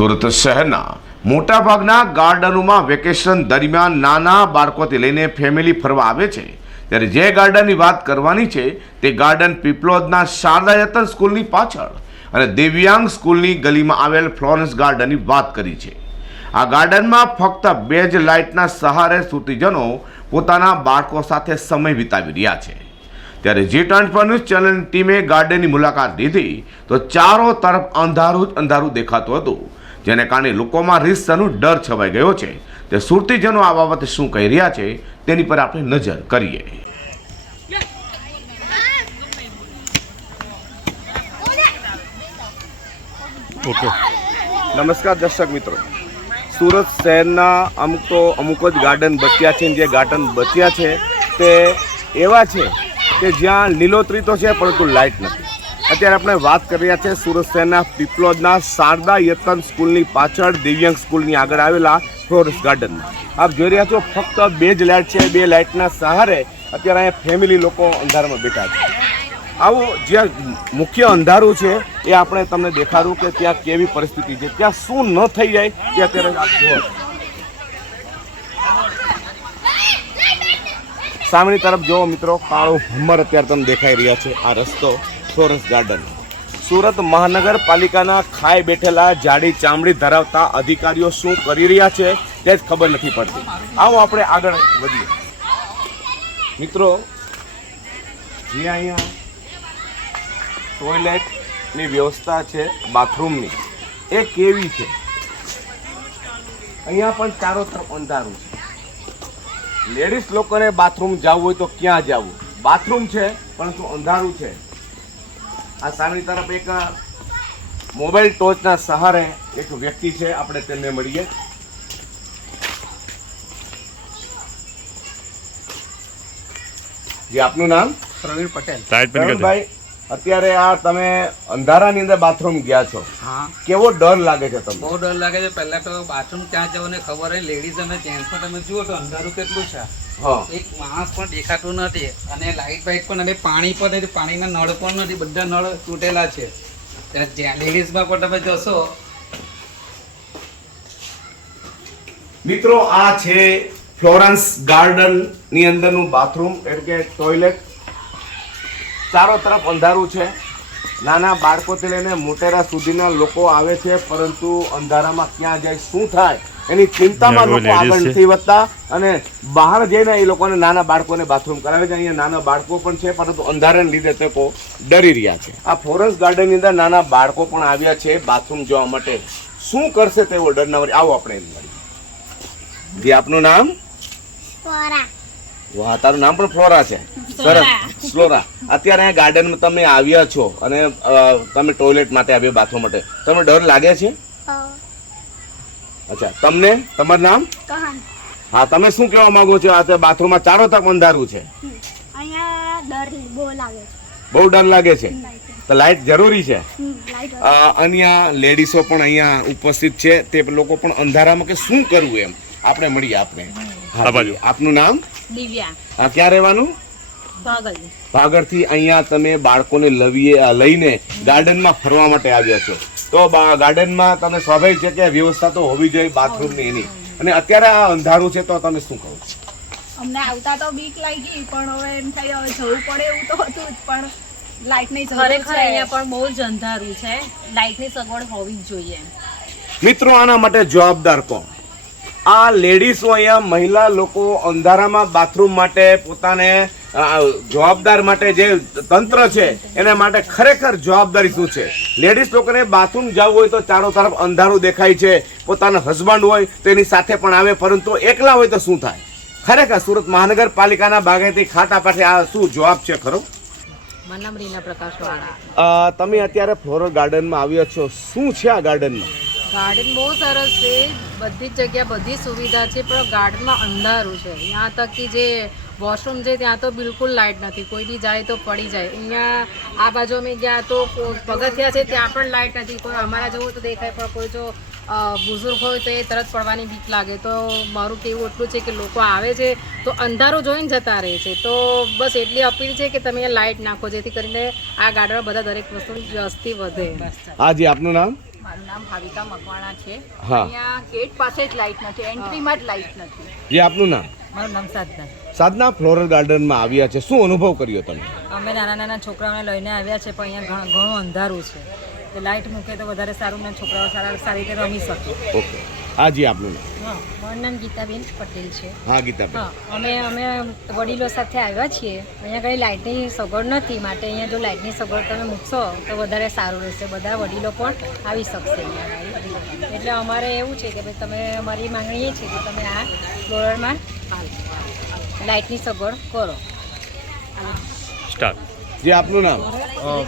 સુરત શહેરના મોટાભાગના ગાર્ડનોમાં વેકેશન દરમિયાન નાના બાળકોથી લઈને ફેમિલી ફરવા આવે છે, ત્યારે જે ગાર્ડનની વાત કરવાની છે તે ગાર્ડન પીપલોદના શારદા યતન સ્કૂલની પાછળ અને દિવ્યાંગ સ્કૂલની ગલીમાં આવેલ ફ્લોરન્સ ગાર્ડનની વાત કરી છે। આ ગાર્ડનમાં ફક્ત બે જ લાઇટના સહારે સુરતીજનો પોતાના બાળકો સાથે સમય વિતાવી રહ્યા છે। ત્યારે G24 ન્યૂઝ ચેનલની ટીમે ગાર્ડનની મુલાકાત લીધી તો ચારો તરફ અંધારું જ અંધારું દેખાતું હતું, જેને કારણે લોકોમાં રીતસરનો ડર છવાઈ ગયો છે। તે સુરતીજનો આ બાબતે શું કહી રહ્યા છે તેની પર આપણે નજર કરીએ। નમસ્કાર દર્શક મિત્રો, સુરત શહેરના અમુક જ ગાર્ડન બચ્યા છે। જે ગાર્ડન બચ્યા છે તે એવા છે કે જ્યાં લીલોતરી તો છે પરંતુ લાઇટ નથી। અત્યારે આપણે વાત કરી રહ્યા છે સુરત શહેરના પીપલોદના શારદા યતન સ્કૂલની પાછળ દિવ્યાંગ સ્કૂલની આગળ આવેલા ફ્લોરન્સ ગાર્ડનમાં આપ જોઈ રહ્યા છો ફક્ત બે જ લાઇટ છે। બે લાઇટના સહારે અત્યારે અહીંયા ફેમિલી લોકો અંધારામાં બેઠા છે। આવું જ્યાં મુખ્ય અંધારું છે એ આપણે તમને દેખાડું કે ત્યાં કેવી પરિસ્થિતિ છે, ત્યાં શું ન થઈ જાય તે અત્યારે આપ જુઓ। સામેની તરફ જુઓ મિત્રો, કાળું હમર અત્યારે તમને દેખાઈ રહ્યા છે। આ રસ્તો ફ્લોરન્સ ગાર્ડન સુરત મહાનગરપાલિકાના ખાઈ બેઠેલા જાડી ચામડી ધરાવતા અધિકારીઓ શું કરી રહ્યા છે તે જ ખબર નથી પડતી। આવો આપણે આગળ વધીએ મિત્રો। જે અહીંયા ટોયલેટની વ્યવસ્થા છે બાથરૂમની એ કેવી છે, અહીંયા પણ ચારો તરફ અંધારું છે। લેડીઝ લોકોને બાથરૂમ જવું હોય તો ક્યાં જવું? બાથરૂમ છે પરંતુ અંધારું છે। આ સામેની તરફ એક મોબાઈલ ટોર્ચના સહારે એક વ્યક્તિ છે, આપણે તેમને મળીએ। જે આપનું નામ? પ્રવીણ પટેલ। પ્રવીણભાઈ, અત્યારે આ તમે અંધારાની અંદર બાથરૂમ ગયા છો, હા, કેવો ડર લાગે છે તમને? બહુ ડર લાગે છે। પહેલા તો બાથરૂમ ક્યાં જવું ને ખબર નહીં, લેડીઝ અને જેન્ટ્સ પણ તમે જુઓ તો અંધારું કેટલું છે। હા, એક માણસ પણ દેખાતું નથી અને લાઇટ બાઇટ પણ અને પાણી પણ નથી, પાણીના નળ પણ નથી, બધા નળ તૂટેલા છે। લેડીઝમાં પણ તમે જોશો મિત્રો, આ છે ફ્લોરન્સ ગાર્ડનની અંદરનું બાથરૂમ એટલે કે ટોયલેટ। ચારો તરફ અંધારું છે, નાના બાળકોથી લઈને મોટેરા સુધીના લોકો આવે છે, પરંતુ અંધારામાં ક્યાં જાય શું થાય એની ચિંતામાં લોકો આગળ નથી વધતા અને બહાર જઈને એ લોકોને નાના બાળકોને બાથરૂમ કરાવે છે। અહીંયા નાના બાળકો પણ છે પરંતુ અંધારાને લીધે તેઓ ડરી રહ્યા છે। આ ફ્લોરન્સ ગાર્ડનની અંદર નાના બાળકો પણ આવ્યા છે બાથરૂમ જવા માટે। શું કરશે તેવો ડરના વળી આવો આપણે જે આપનું નામ? વાહ, તારું નામ પણ ફ્લોરા છે, સરસ ફ્લોરા। અત્યારે અહીંયા ગાર્ડનમાં તમે આવ્યા છો અને તમે ટોયલેટ માટે આવ્યા, બાથરૂમ માટે, તમને ડર લાગે છે? અચ્છા, તમને તમારું નામ? હા, તમે શું કહેવા માંગો છો? આ બાથરૂમમાં ચારો તરફ અંધારું છે, બહુ ડર લાગે છે તો લાઇટ જરૂરી છે। અન્ય લેડીઝો પણ અહીંયા ઉપસ્થિત છે, તે લોકો પણ અંધારામાં કે શું કરવું એમ આપણે મળીએ। આપણે આપનું નામ? દિવ્યા। ક્યાં રહેવાનું? ભાગળથી અહીંયા તમે બાળકોને લઈને ગાર્ડનમાં ફરવા માટે આવ્યા છો, તો ગાર્ડનમાં તમે સ્વાભાવિક છે કે વ્યવસ્થા તો હોવી જોઈએ બાથરૂમની એની, અને અત્યારે આ અંધારું છે તો તમે શું કહો છો? અમને આવતા તો બીક લાગી પણ હવે એમ થાય હવે જવું પડે એવું તો હતું જ, પણ લાઇટ ની ખરેખર અહીંયા પણ બહુ જ અંધારું છે, લાઇટની સગવડ હોવી જ જોઈએ। મિત્રો, આના માટે જવાબદાર કોણ? આ લેડીઝો અહીંયા મહિલા લોકો અંધારામાં બાથરૂમ માટે પોતાને જવાબદાર માટે જે તંત્ર છે એના માટે ખરેખર જવાબદારી શું છે? લેડીઝ લોકોને બાથરૂમ જવું હોય તો ચારો તરફ અંધારું દેખાય છે, પોતાના હસબન્ડ હોય તો એની સાથે પણ આવે, પરંતુ એકલા હોય તો શું થાય? ખરેખર સુરત મહાનગરપાલિકાના બાગાયતી ખાતા પાસે આ શું જવાબ છે ખરો? મારું નામ રીના પ્રકાશવાળા। તમે અત્યારે ફ્લોરલ ગાર્ડનમાં આવ્યા છો, શું છે આ ગાર્ડનમાં? ગાર્ડન બહુ સરસ છે, બધી જ જગ્યા બધી સુવિધા છે, પણ ગાર્ડનમાં અંધારું છે। यहाँ तक कि જે વોશરૂમ છે ત્યાં તો બિલકુલ લાઇટ નથી, કોઈ બી જાય તો પડી જાય। અહીંયા આ બાજુ અમે ગયા તો પગથિયા છે ત્યાં પણ લાઇટ નથી, કોઈ અમારા જવું તો દેખાય પણ કોઈ જો બુઝુર્ગ હોય તો એ તરત પડવાની બીક લાગે। તો મારું કહેવું એટલું છે કે લોકો આવે છે તો અંધારું જોઈને જતા રહે છે, તો બસ એટલી અપીલ છે કે તમે લાઇટ નાખો જેથી કરીને આ ગાર્ડનમાં બધા દરેક વસ્તુની વ્યવસ્થિત વધે। હા જી, આપનું નામ? મારું નામ ભાવિકા મકવાણા છે. હા. અહીંયા ગેટ પાસે જ લાઇટ નથી, એન્ટ્રીમાં જ લાઇટ નથી. જે આપનું નામ? મારું નામ સાધના. સાધના, ફ્લોરલ ગાર્ડનમાં આવ્યા છે, શું અનુભવ કર્યો તમે? અમે નાના નાના છોકરાઓને લઈને આવ્યા છે, પણ અહીંયા ઘણું અંધારું છે. તો લાઇટ મૂકે તો વધારે સારું ને છોકરાઓ સારી રીતે રમી શકે. ઓકે, હાજી આપનું નામ? હા, મારું નામ ગીતાબેન પટેલ છે. હા ગીતાબેન. હા, અમે વડીલો સાથે આવ્યા છીએ. અહીંયા કંઈ લાઇટની સગવડ નથી, માટે અહીંયા જો લાઇટની સગવડ તમે મૂકશો તો વધારે સારું રહેશે. બધા વડીલો પણ આવી શકશે અહીંયા. એટલે અમારે એવું છે કે ભાઈ તમે, અમારી માંગણી એ છે કે તમે આ ફ્લોરમાં લાઇટની સગવડ કરો. જે આપનું નામ?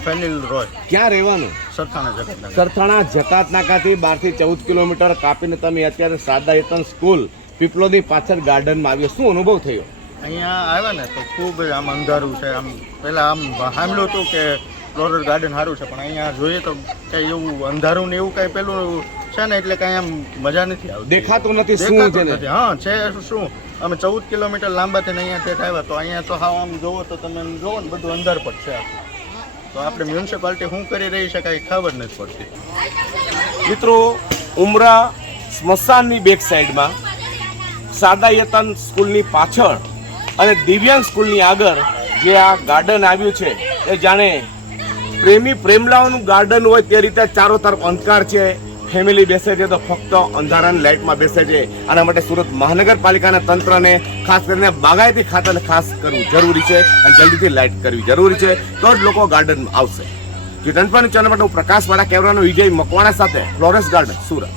ફેનિલ રોય, ક્યાં રહેવાનું? સરથાણા જગતનગર. સરથાણા જકાત નાકાથી 12 થી 14 કિલોમીટર કાપીને તમે અત્યારે શારદા યતન સ્કૂલ પીપલોદની પાછળ ગાર્ડનમાં આવ્યો, શું અનુભવ થયો? અહીંયા આવ્યા ને તો ખૂબ આમ અંધારું છે. આમ પહેલાં આમ સાંભળ્યું હતું કે ફ્લોરલ ગાર્ડન સારું છે, પણ અહીંયા જોઈએ તો કંઈ એવું અંધારું ને એવું કાંઈ પેલું છે ને, એટલે કાંઈ આમ મજા નથી આવતી. દેખાતું નથી શું છે દેખાતું ને? નથી. હા, છે શું, અમે 14 કિલોમીટર લાંબા થઈને અહીંયા ઠેઠ આવ્યા, તો અહીંયા તો હાવ આમ જોવો તો તમે જોવો ને બધું અંધાર પર છે. તો આપણે મ્યુનિસિપાલિટી શું કરી રહી છે કાંઈ ખબર નથી પડતી. મિત્રો, ઉમરા સ્મશાનની બેક સાઈડમાં શારદા યતન સ્કૂલની પાછળ અને દિવ્યાંગ સ્કૂલની આગળ જે આ ગાર્ડન આવ્યું છે એ જાણે પ્રેમી પ્રેમલાઓનું ગાર્ડન હોય તે રીતે ચારો તરફ અંધકાર છે. ફેમિલી બેસે છે તો ફક્ત અંધારાની લાઇટમાં બેસે છે. આના માટે સુરત મહાનગરપાલિકાના તંત્રને ખાસ કરીને બાગાયતી ખાતાને ખાસ કરવું જરૂરી છે અને જલ્દીથી લાઇટ કરવી જરૂરી છે, તો જ લોકો ગાર્ડનમાં આવશે. જે ટનપાની ચેનલ માટે હું પ્રકાશવાળા કેમેરાનો વિજય મકવાણા સાથે ફ્લોરેન્સ ગાર્ડન, સુરત.